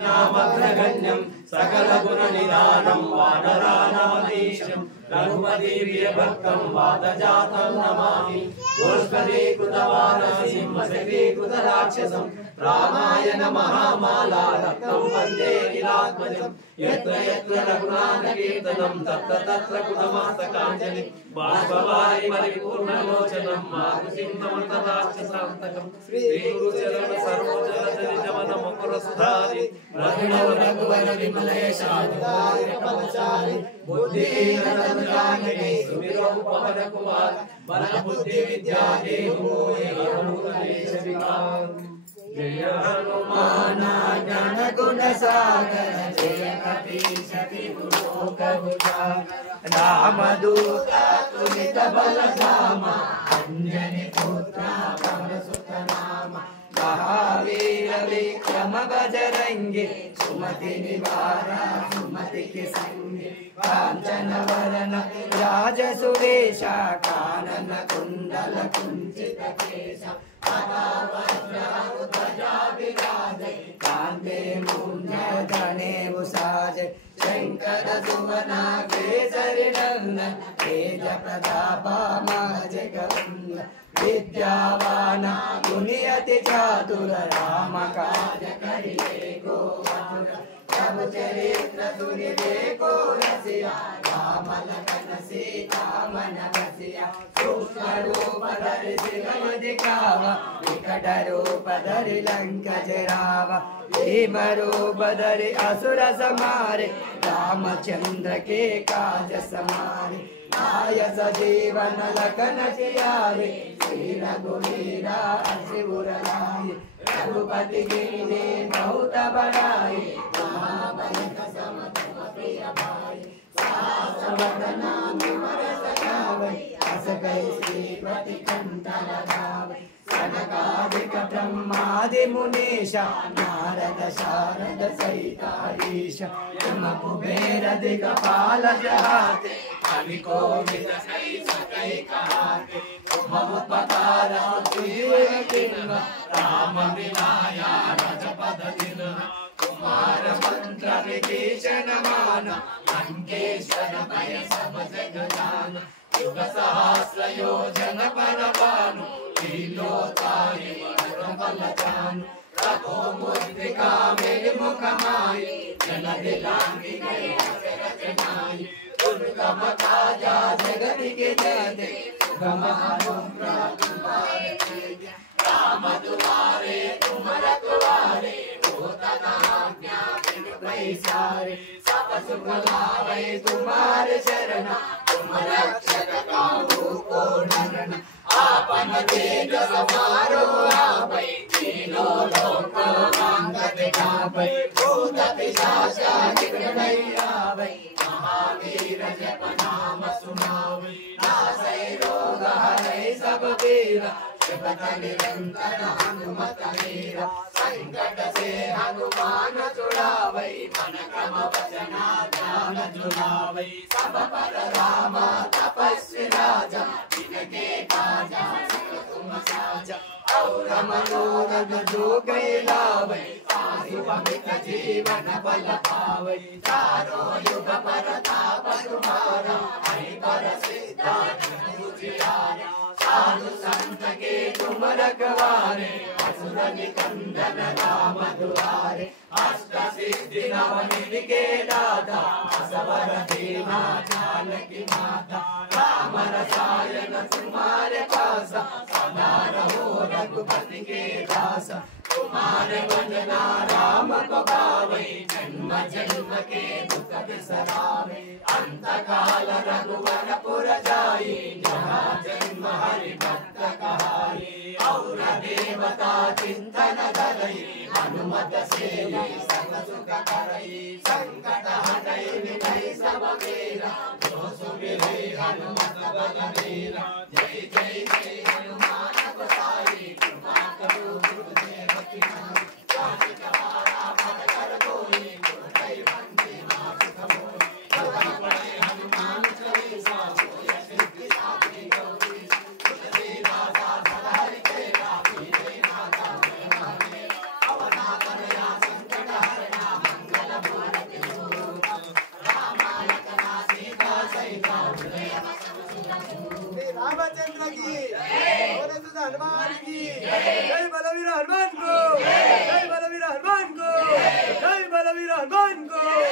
नामग्रगण्यं सकल गुण निधानं वानराणामधीशं रघुपति प्रियभक्तं वातजातं नमामि पुष्पदीकृतवारासिं मशकीकृतराक्षसं रामायण महामाला रक्तं वन्दे नीलात्मजं यत्र यत्र रघुनाथकीर्तनं तत्र तत्र कृतमस्तकाञ्जलि बाष्पवारि परिपूर्णलोचनं मारुसिंहमर्तराक्षसान्तकं श्रीगुरुचरण सरोजरजनिजमनमुकुरसुधारि रघुवर विमलेशाचारि बुद्धिहीनतनुजानकी सुमिरौ पवन कुमार बल बुद्धि विद्या देहु जय हनुमान ज्ञान गुण सागर जय कपीश तिहु लोक उजागर रामदूत तुलित बल धामा अंजनी पुत्र पवन सुत नामा महावीर विक्रम बजरंगी सुमति निवार सुमति के संगी कांचन वरण राज सुरेशा कानन कुंडल कुंचित केशा कांते मुंज जनेऊ साजे शंकर सुवन केसरी नंदन तेज प्रताप माजे गंगा विद्यावान गुणियति चातुर राम काज करिए को प्रभु चरित्र सुनिए को रसिया राम लखन सीता मन बसिया सूक्ष्म रूप धरि सिंह दिखावा विकट रूप धरि लंक जरावा भीम रूप धरि असुर संहारे रामचंद्र के काज समारे आय सजीवन लखन जियावे श्री रघुवीरा शिवर लाए रघुपति कीन्हे बहुत बड़ाई महाबल सम तुम प्रिय भाई सास वदना विमर सगावे अस कई श्रीपति कंठ लगावे सनकादिक ब्रह्मादि मुनीशा नारद शारद सहिता ईशा तुम कुबेर दिगपाल जहाते कवि कोविद सही सकई कहाते तुम उपकार राम विलाया रजपद दिन कुमार मंत्र विभीषण मान लंकेश्वर भय सब जग जान युग सहस्र योजन पर भानु लीलोताहि मधुर बल जानु रघु मुद्रिका मेरि मुख माहि जन दिलांगी गए रचनाई दुर्गम काजा जगति के जयते सुगम अनुग्रह तुम्हारे तेज राम दुआरे तुम रखवारे होतन आज्ञा बिन पैसारे सब सुख लावे तुम्हारे शरण तुम रक्षक काहू को डरना आपन तेज समारो आवै तीनों लोक अंगद गावै भूत पिशाच निकट नहीं आवै महावीर जप नाम सुनावै नासै रोग हरै सब पीरा जपत निरंतर हनुमत वीरा संकट से हनुमान छुड़ावै मन क्रम वचन ध्यान जुलावै सब पर राम तपस्वी राजा जिनके काजा तुम साजा और मनोरथ जो गए लावै आयु अमित जीवन बल पावै चारों युग परताप तुम्हारा हरिवर सिद्धार्थ उजियारा साधु संत के तुम रखवारे असुर निकंदन राम दुआरे अष्ट सिद्धि नव निधि के दाता असवर दीना जानकी माता राम रसायन तुम्हारे पास सदा रहो रघुपति के दास तुम्हारे वंदना राम को गावै जन्म जन्म के दुख बिसरावै अंत काल रघुवर पुर जाई जहाँ जन्म हरि भक्त कहाई और देवता चिंतन धरई हनुमत से सर्व सुख करई संकट हटई मिटई सब बेरा जो सुमिरै हनुमत बलबीरा जय जय जय हनुमान गोसाई कृपा करो गुरुदेव की नाम कार्तिक माला पढ़ कर कोई गुरु कई बंदे नाथ खमोई कभी पढ़े हनुमान चालीसा सोय सिद्धि साखी गौरी तुलसीदास सदा हरि तेरा पीरे नाथा अवनाथ या संकट हरना रामचंद्र की, बोले सुधा हनुमान की, जय बलवीर हनुमान को, जय बलवीर हनुमान को, जय बलवीर हनुमान को।